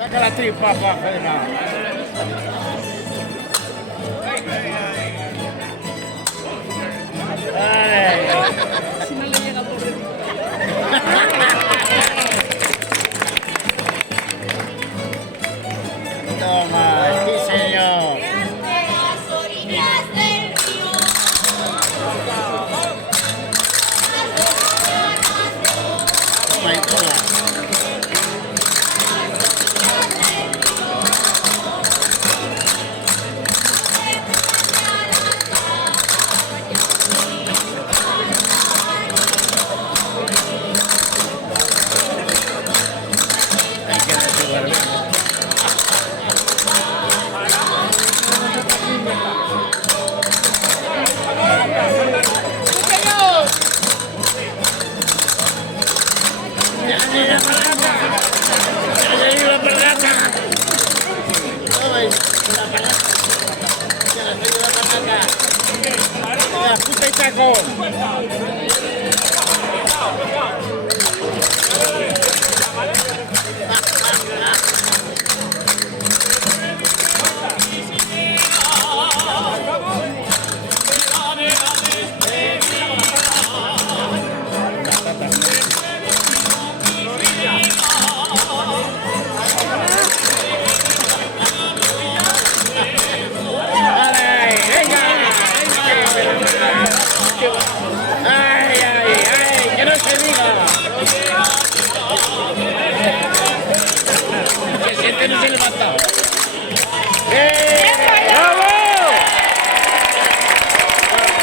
Saca la tripa, pa, Fedma. Si no le llega por dentro. Toma, sí señor. Toma y toma. La puta y taco.